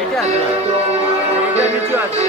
এটা আছে না, এটা নিচু আছে।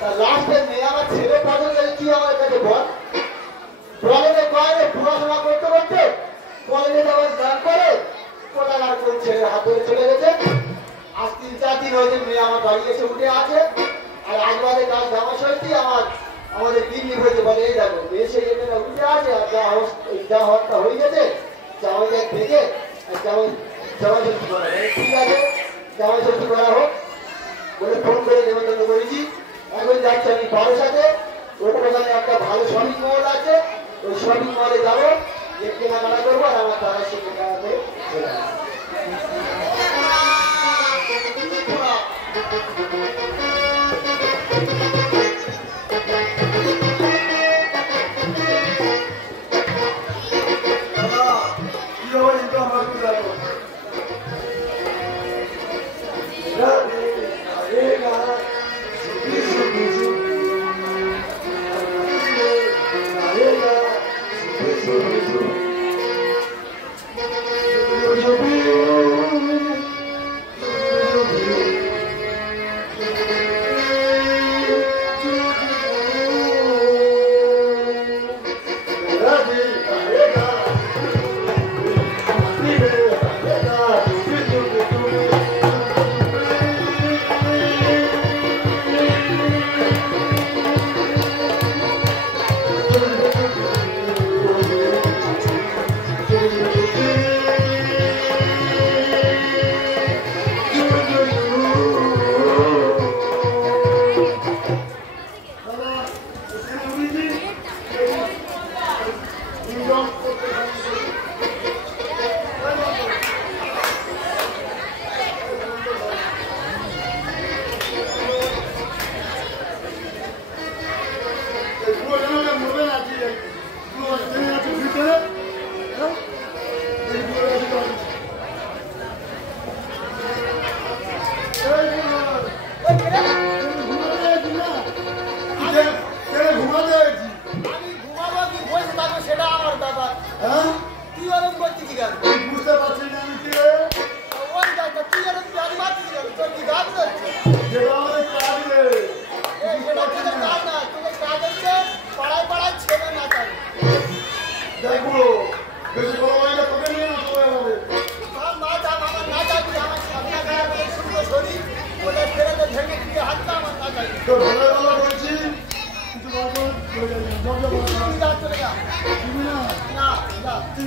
তা লাস্টে মেয়ে আমার ছেলে পছন্দ করে কি আমার কাছে বল বলে কয়ে পড়াশোনা করতে করতে কলেজে যাওয়ার গান করে কোটাগার করে ছেলে হাত ধরে চলে গেছে। আজ 3-4 দিন হয়েছে মেয়ে আমার বাড়ি এসে উঠে আছে। আর আজ বাদে কাল জামা সত্যি আমাদের বিক্রি হয়েছে বলে এই দেখো মেয়ে সে উঠে আছে আর যা হওয়ারটা হয়ে গেছে জামাই যাক থেকে জামাই সত্যি করা ঠিক আছে জামাই সত্যি করা হোক বলে ফোন করে নেমন্তন্ন করেছি। এখন যাচ্ছি আমি বারোর সাথে ওখানে একটা ভালো শপিং মল আছে ওই শপিং মলে যাবো যে কেনাকাটা করবো আর আমার তারা সে কেনাকাটা করে চলে আসবো।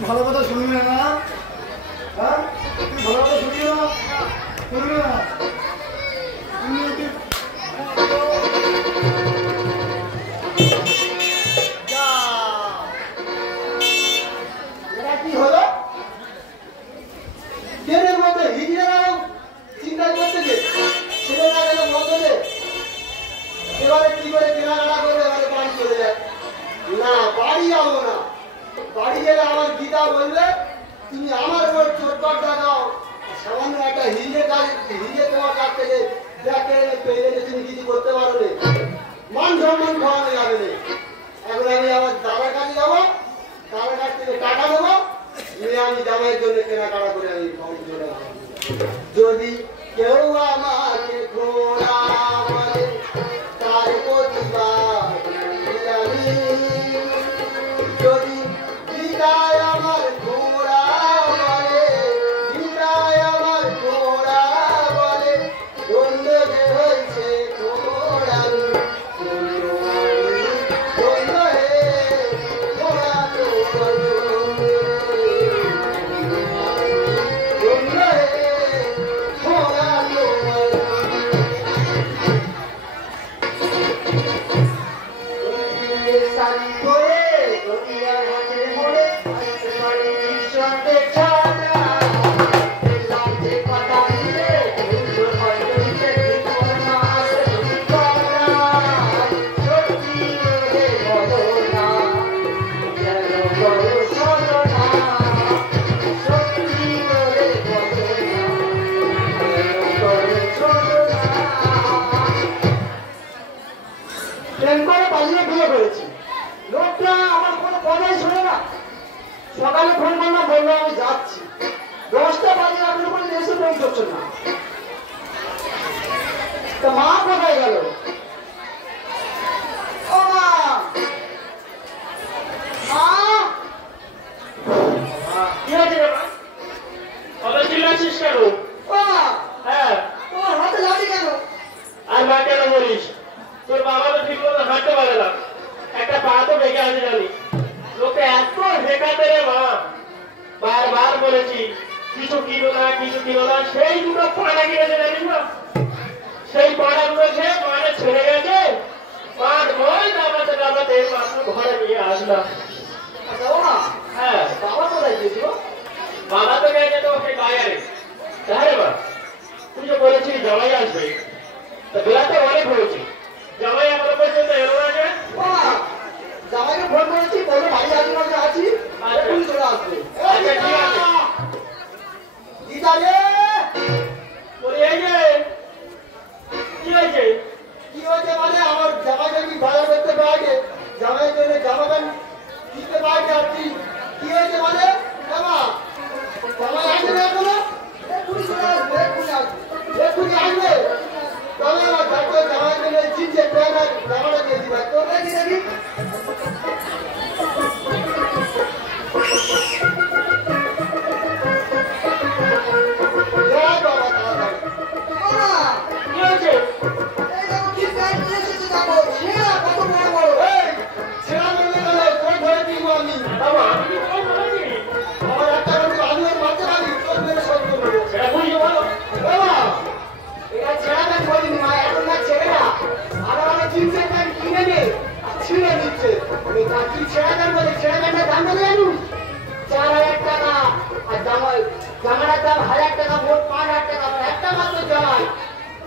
ভালো কথা শুনবি না হ্যাঁ তুই ভালো কথা শুনবি না শুনবি না কি হলো ট্রেনের মধ্যে হিজড়ারাও চিন্তা করতেছে ছেলেরা গেল মধ্যে এবারে কি করে কেনাকাটা করবে এবারে বাড়ি চলে যায় না বাড়ি যাবো না বাড়ি গেলে আমার গীতা বললে তুমি আমার উপর চোটপাটটা দাও সামান্য একটা হিজে তোমার কাছ থেকে দেখে পেয়ে তুমি কিছু করতে পারো না মান সম্মান খাওয়ানো যাবে না। এখন আমি আমার দাদার কাছে যাবো দাদার কাছ থেকে টাকা দেবো নিয়ে আমি জামাইয়ের জন্য কেনাকাটা করে আমি চলে আসবো। যদি কেউ আমাকে ঘোড়া বলে তার প্রতিবাদ যদি গীতায় আমার ঘোড়া বলে গীতায় আমার ঘোড়া বলে দণ্ড যে হয়েছে ঘোড়া দণ্ড হে ঘোড়া দণ্ড হে ঘোড়া সারি করে দুনিয়ার হাতে মোড়ে আসতে পারে নিঃসন্দেহ ছাড়া লাজে কথা দিলে দুটো হয়তো দিতে ঠিক না আসে তুমি করা সত্যি করে বলো না যেন বলো শোনো না সত্যি করে বলো না যেন বলো শোনো না। প্রেম করে পালিয়ে বিয়ে করেছি লোকটা আমার কোনো কথাই শোনে না। সকালে ফোন করলাম বললো আমি যাচ্ছি 10টা বাজে আপনি বললেন এসে ফোন করছেন না। তা মা কোথায় গেল কেন? হ্যাঁ, তোমার হাতে লাঠি কেন? আর মা কেন বলিস? তোর বাবা তো ঠিক মতো হাঁটতে পারে না, একটা পা তো ভেঙে আছে জানি। লোকে এত শেখাতে রে মা, বারবার বলেছি কিছু কিনো না, কিছু কিনো না, সেই দুটো পাড়া কিনেছে জানিস না? সেই পাড়াগুলো সে মানে ছেড়ে গেছে, পাট বই দাবাতে দাবাতে মাত্র ঘরে নিয়ে আসলাম। আচ্ছা ও মা, হ্যাঁ, বাবা কোথায় গিয়েছিল? বাবা তো গেছে তো সেই বাজারে। তাহলে মা, তুই যে বলেছিস জামাই আসবে, তা বেলা তো অনেক হয়েছে, জামাই এখনো পর্যন্ত এলো না যে? ও মা, জামাইকে ফোন করেছি, বললো বাড়ি আজুবাজু আছি, এক্ষুনি চলে আসবে। আচ্ছা, ঠিক আছে। দিদা রে, বলি এই যে, কি হয়েছে? কি হয়েছে মানে আমার জামাইকে কি বাজার করতে পারে, জামাইয়ের জন্য জামা প্যান্ট কিনতে পারে আর কি হয়েছে মানে? বাবা, জামাই আসবে না এখনো? এক্ষুনি চলে আসবে, এক্ষুনি আসবে। তবে আমার দেখো জামাইয়ের জন্য জিন্সের প্যান্ট আর জামাটা দিয়েছি ভাই, তো দেখি দেখি। জয় বাবা তাড়াতাড়ি। বাবা, কি হয়েছে? এই দেখো কি প্যান্ট নিয়ে এসেছে দেখো, ছেঁড়া কত বড় বড়। এই, ছেঁড়া বলতে গেলে কোন ধরে দিব আমি? বাবা, আমি কি তোমায় বলেছি? আমার একটা বলতে আমি ওর মারতে পারি, তোর মেরে সহ্য করবো। সেটা বুঝিয়ে বলো। বাবা, এটা ছেঁড়া প্যান্ট বলিনি মা, এখন না ছেঁড়া। আবার আমার জিন্সের প্যান্ট কিনে নে, আর ছিঁড়ে দিচ্ছে। আমি কাকি ছেঁড়া প্যান্ট বলি, ছেঁড়া প্যান্টের দাম কত জানিস? 4,000 টাকা। আর জামাটার দাম 1,000 টাকা, মোট 5,000 টাকা। আমার একটা মাত্র জামাই,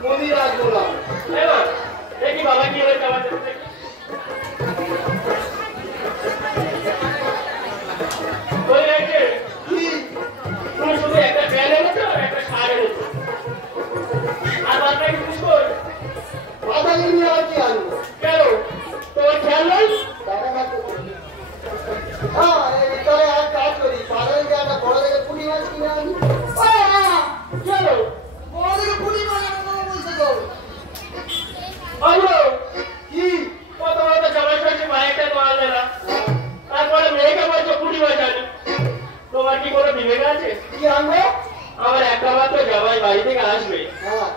মন্দির আসবো না। এই মা, দেখি বাবা কি হয়েছে আমার দেখি। বলি এই যে, কি? তুমি শুধু একটা প্যান্ট এনেছো আর একটা শার্ট এনেছো, আর বাদবাকি জিনিস কই? মাথা নিয়ে আর কি আনবো? কেন? তোমার খেয়াল নেই? টাকা না তো। হ্যাঁ, এই তাহলে আর কাজ করি, বাজারে গিয়ে একটা বড় দেখে পুঁটি মাছ কিনে আনি। কেন? বড় দেখে পুঁটি মাছ আনবো বলছে তো। আলো, কি? কত বড় জামাই ষষ্ঠী বাইকটা তো আনলে না, তারপরে মেয়েকে বলছো কুড়ি বাজানি। তোমার কি কোনো বিবেক আছে? কি আনবো? আমার একটা মাত্র জামাই বাড়ি থেকে আসবে, হ্যাঁ,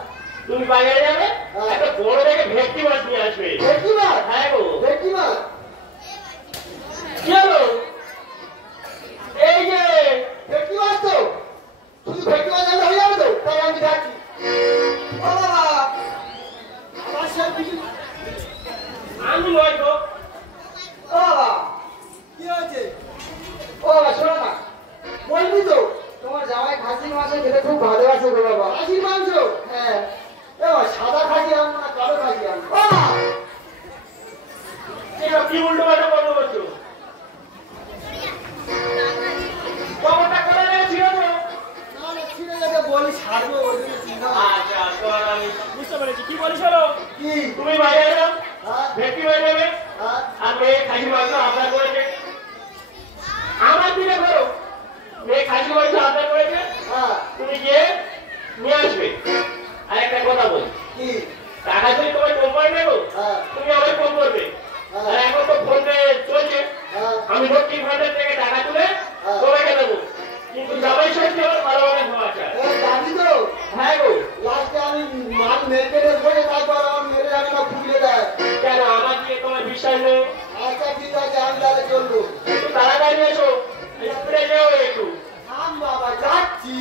তুমি বাজারে যাবে, একটা বড় দেখে ভেটকি মাছ নিয়ে আসবে। ভেটকি মাছ? হ্যাঁ গো। ভেটকি মাছ? কি হলো? এই যে, ভেটকি মাছ তো? শুধু ভেটকি মাছ আনলে হয়ে যাবে তো? তাই আমি যাচ্ছি। ও বাবা, আমার সব কিছু। আমি নয় গো। ও বাবা, কি হয়েছে? ও বাবা, শোনো না, বলবি তো তোমার জামাই খাসির মাংস খেতে খুব ভালোবাসে গো বাবা। খাসির মাংস? হ্যাঁ। এ বাবা, সাদা খাসি আনবো না কালো খাসি আনবো? ও বাবা, এসব কি উল্টো পাল্টা বন্ধ করছো? খবরটা করে রেখেছিল তো? না না, ছিঁড়ে গেছে বলি ছাড়বো, ওই জন্য চিন্তা করছি। আচ্ছা, তোমার আমি বুঝতে পেরেছি। কি বলিস হলো? কি? তুমি বাজারে যাও, হ্যাঁ, ভেটকি হয়ে যাবে, হ্যাঁ, আর মেয়ে খাসি মাংস আবদার করেছে। আমার দিকে করো, মেয়ে খাসি মাংস আবদার করেছে, হ্যাঁ। তুমি গিয়ে নিয়ে আসবে। আর একটা কথা বলি, কি? টাকা যদি তোমার কম করে নেবো, হ্যাঁ, তুমি আমায় ফোন করবে। আর এখন তো ফোন পে চলছে, হ্যাঁ। আমি লক্ষ্মী ভান্ডার থেকে টাকা তুলে তোমাকে দেবো, কিন্তু জামাই ষষ্ঠী আমার ভালো ভালো খাওয়া চাই। এ, যাবি তো? হ্যাঁ গো। লাস্টে আমি মাল মেরে বসে তারপর আমার মেরে যাবে না, ফুটিয়ে দেয়। কেন, আমার দিয়ে তোমার বিশ্বাস নেই? আচ্ছা ঠিক আছে, আমি তাহলে চলবো। একটু তাড়াতাড়ি এসো, স্কুলে যাও একটু। থাম বাবা, যাচ্ছি।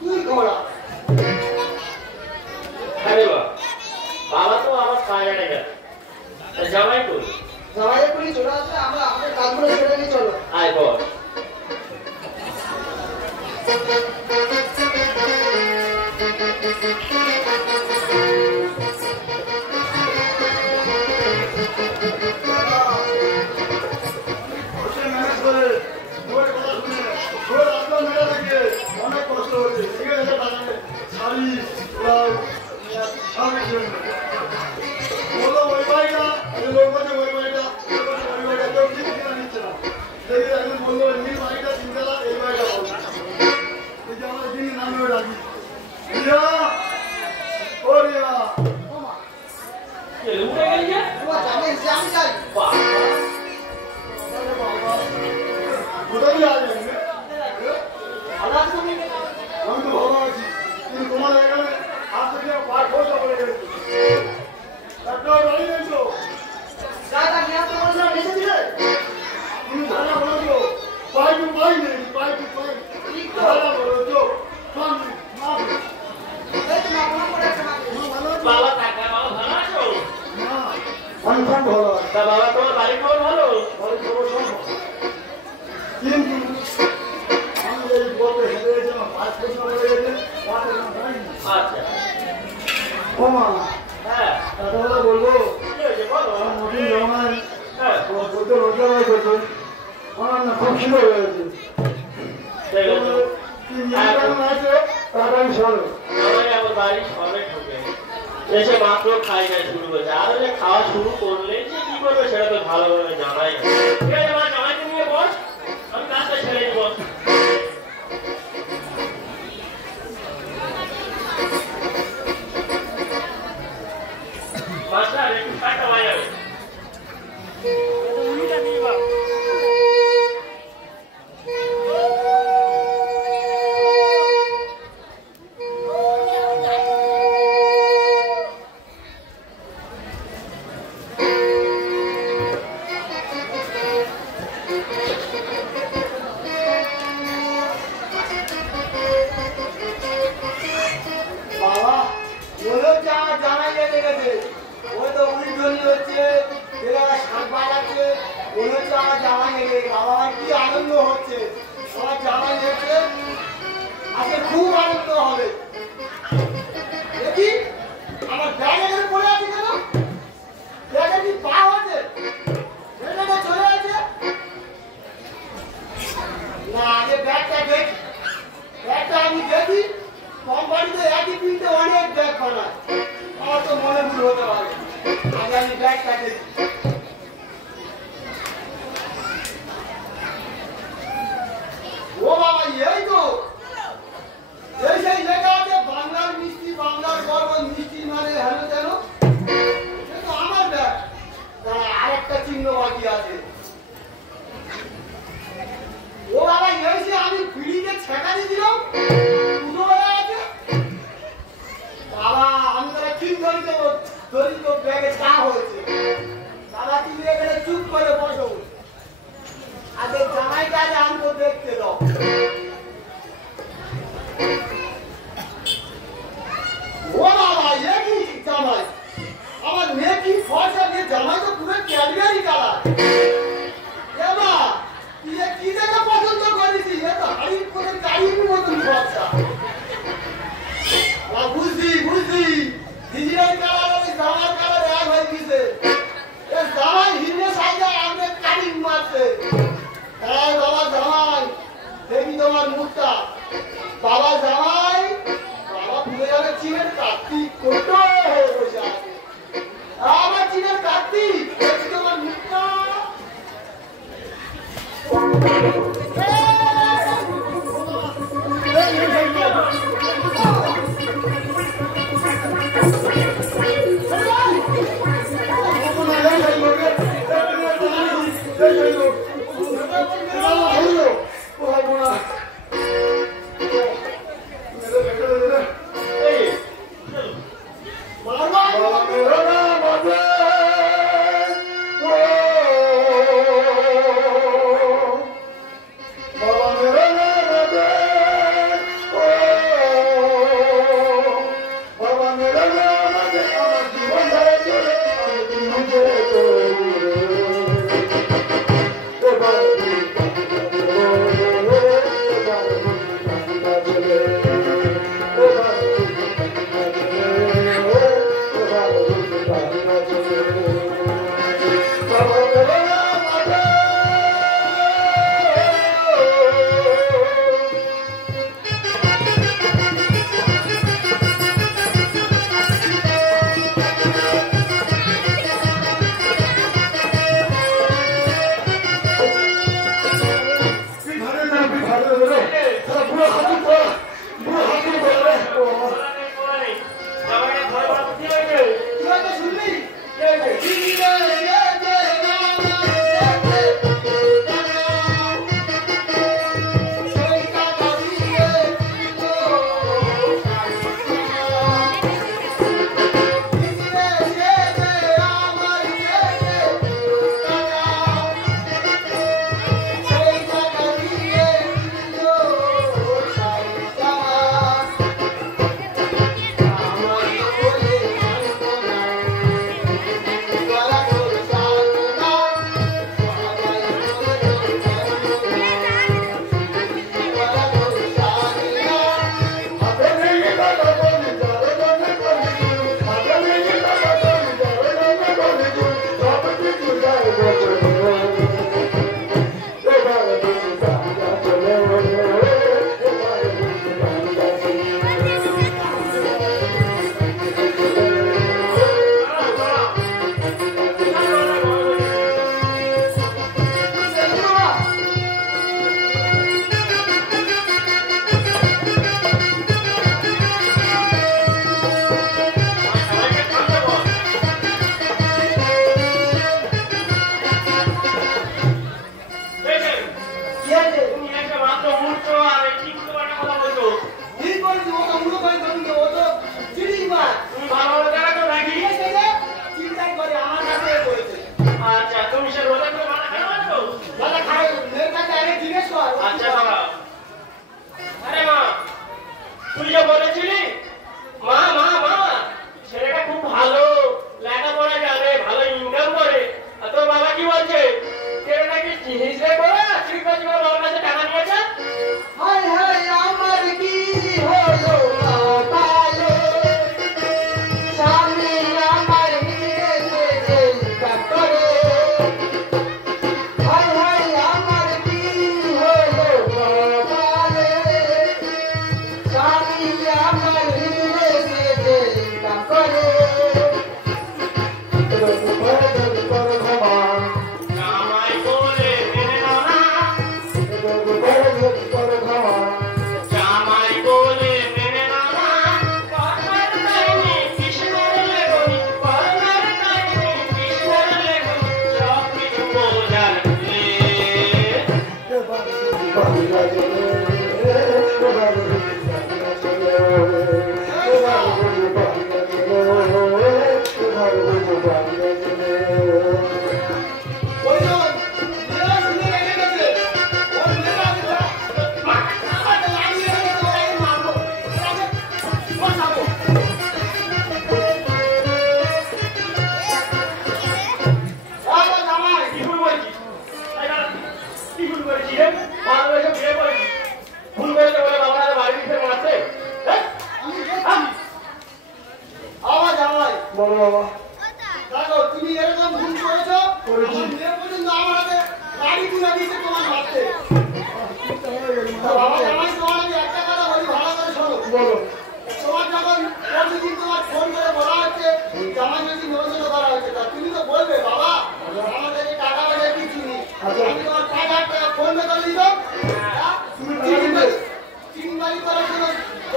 তুই ঘোড়া। আরে বাবা তো আমার কাজে গেছে, জামাই করি জামাই এক্ষুনি চলে আসবে, আমরা আমাদের কাজগুলো ছেড়ে নিয়ে চলো। আয় বল। অনেক কষ্ট হচ্ছে, ঠিক আছে, শাড়ি বললো ওই বাড়িটা, লোক বলছে ওই বাড়িটা, ওই বাড়িটা কেউ ঠিক কিনা নিচ্ছে না। দেখি একজন বললো এই বাড়িটা তিনতলা, এই বাড়িটা বলছে আমার যিনি নামে রাখি রিয়া, ও রিয়া, উঠে গেলি যে? আমি যাই। বাহ, কোথায় আসবেন? ও মা, হ্যাঁ এত কথা বলবো? কি হয়েছে বলো নতুন জামাই হ্যাঁ বলতে লজ্জা হয় করছে। আমার না খুব খিদে হয়ে গেছে। ঠিক আছে কি নিয়ে কেমন আছে তাড়াতাড়ি সরো। আমাকে আমার বাড়ি সবে ঢুকে এসে মাত্র খাই খাই শুরু করেছে আর যে খাওয়া শুরু করলে যে কি করবে সেটা তো ভালোভাবে জানাই না। ঠিক আছে আমার জামাইকে নিয়ে বস আমি কাজটা ছেড়ে দিই বস মাস্টার একটু টাকা বাজাবে বাবা, মনে হচ্ছে আমার জামাই লেগে গেছে। ওই তো উলটনি হচ্ছে, এরা শাক বাজাচ্ছে, মনে হচ্ছে আমার জামাই লেগে গেছে। বাবা, আমার কি আনন্দ হচ্ছে। আমার জামাই লেগেছে, আজকে খুব আনন্দ হবে। দেখি, আমার ব্যাগ এখানে পড়ে আছে কেন? ব্যাগে কি পা হচ্ছে? ব্যাগটা চলে আছে? না, আগে ব্যাগটা দেখি। ব্যাগটা আমি দেখি, কোম্পানিতে একই পিনতে অনেক ব্যাগ বানায়। আমার তো মনে ভুল হতে পারে। আগে আমি ব্যাগটা দেখি। ও বাবা, এই তো এই সেই লেখা আছে বাংলার মিষ্টি, বাংলার গর্ব, মিষ্টি মানে হেন তেন। এ তো আমার ব্যাগ। আরেকটা চিহ্ন বাকি আছে। ও বাবা, এই যে আমি বিড়িতে ছেঁকা দিয়ে দিলাম, দুটো হয়ে আছে। বাবা, আমি তাহলে ঠিক ধরি তো ব্যাগে চা হয়েছে। বাবা, তুমি এখানে চুপ করে বসো। আগে জামাইটা আগে আমাকে দেখতে দাও। ও বাবা, এ কি জামাই? আমার মেয়ে কি ফর্সা, মেয়ে জামাই তো পুরো ক্যাডবেরি কালার। এবা তুই কি দেখে পছন্দ করিস? এ তো হাড়ির করে চাইনি মতন ফর্সা। বুঝলি বুঝলি, হিজড়ের কালার আর জামার কালার এক হয়ে গেছে। এ জামাই হিজড়ে সাইজে আমাকে কাটিং মারছে। হ্যাঁ বাবা জামাই, দেখি তোমার মুখটা। বাবা জামাই, বাবা ভুলে যাবে চীনের কার্তিক কোটো হয়ে বসে আছে। আমার চীনের কার্তিক, দেখি তোমার মুখটা।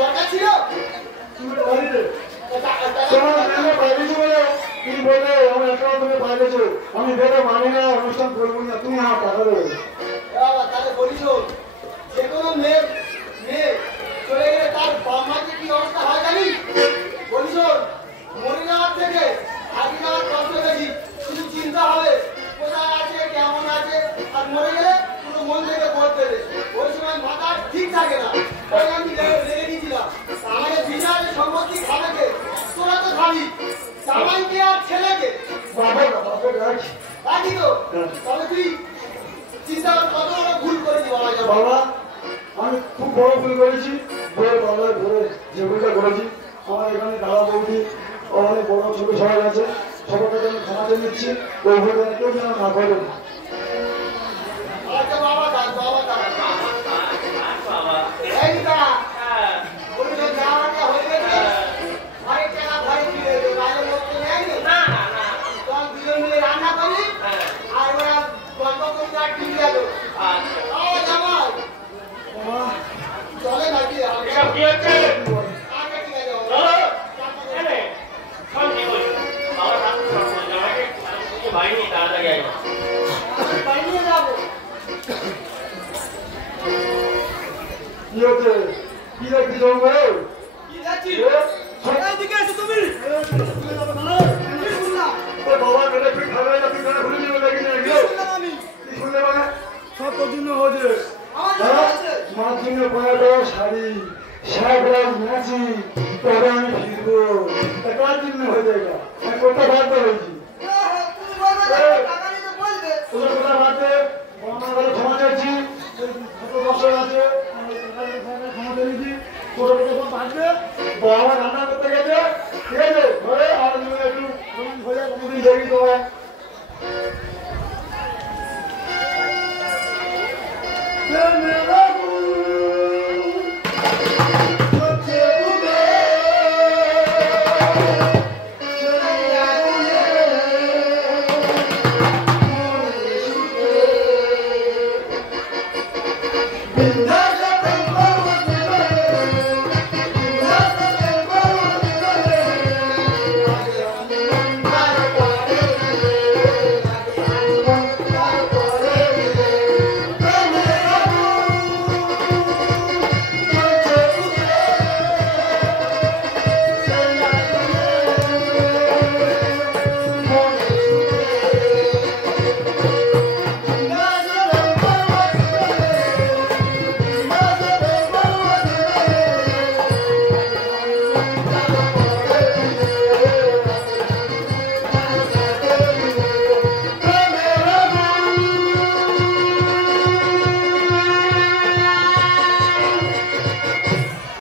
দরকার ছিল তুমি বাড়িতে তোমার মেয়ে বাইরেছো বলে তুমি বললে আমার একটা তুমি বাইরেছো আমি বেরো মানি না অনুষ্ঠান করবো না তুমি আমার টাকা দেবে বাবা তাহলে বলিস যে কোনো মেয়ে চলে গেলে তার বাপ মাকে কি অবস্থা হয় জানিস বলিস মরে যাওয়ার থেকে আগে যাওয়ার কষ্ট বেশি শুধু চিন্তা হবে কোথায় আছে কেমন আছে আর মরে গেলে পুরো মন থেকে বোধ দেবে ওই সময় মাথা ঠিক থাকে না ওই আমি রেখে দিয়েছিলাম আমাদের বিশাল সম্পত্তি খাবে কে তোরা তো খাবি জামাইকে আর ছেলেকে বাবা রাখি রাখি তো তবে তুই চিন্তা কত বড় ভুল করেছি বাবা বাবা আমি খুব বড় ভুল করেছি বড় বাবার ঘরে যে ভুলটা করেছি আমার এখানে দাদা বৌদি অনেক বড় ছোট সবাই আছে সবার কাছে আমি ক্ষমা চেয়ে নিচ্ছি ওই ভুলটা কেউ যেন না করে আচ্ছা বাবা দান বাবা দান বাবা এই দাঁড়া হ্যাঁ বলি তো যাওয়াটা হয়ে গেছে ঘরে টাকা ঘরে ফিরে এলো বাইরে লোককে নেয় না না না তখন দুজন মিলে রান্না করি হ্যাঁ আর ওরা গল্প করতে আর টিভি গেল আচ্ছা জামাই চলে নাকি এসব কি হচ্ছে আচ্ছা ঠিক আছে চলো এনে সব কি বলি বাবা ঠাকুর সব বলছে আমাকে ভাইনি তাড়াতাড়ি আয় বাড়ি নিয়ে যাবো কি হচ্ছে কি রাখছি জঙ্গল কি যাচ্ছি এইদিকে এসো তুমি বাবা মেরে তুই খাবে না তুই খাবে ভুলে যাবে নাকি না কি শুনলে মানে সব পছন্দ হয়েছে মার জন্য পড়াটা শাড়ি শাড়ি নাচি তবে আমি ফিরবো কার জন্য হয়ে যায় কোনটা বাদ হয়েছি ওদের কোথা বাদে আমার ঘরে ক্ষমা চাইছি ছোট বছর আছে ক্ষমা চাইছি ছোট যখন বাঁচবে বাবা রান্না করতে গেছে ঠিক আছে ঘরে আর একটু হয়ে যায় কোনোদিন দেখি তোমায়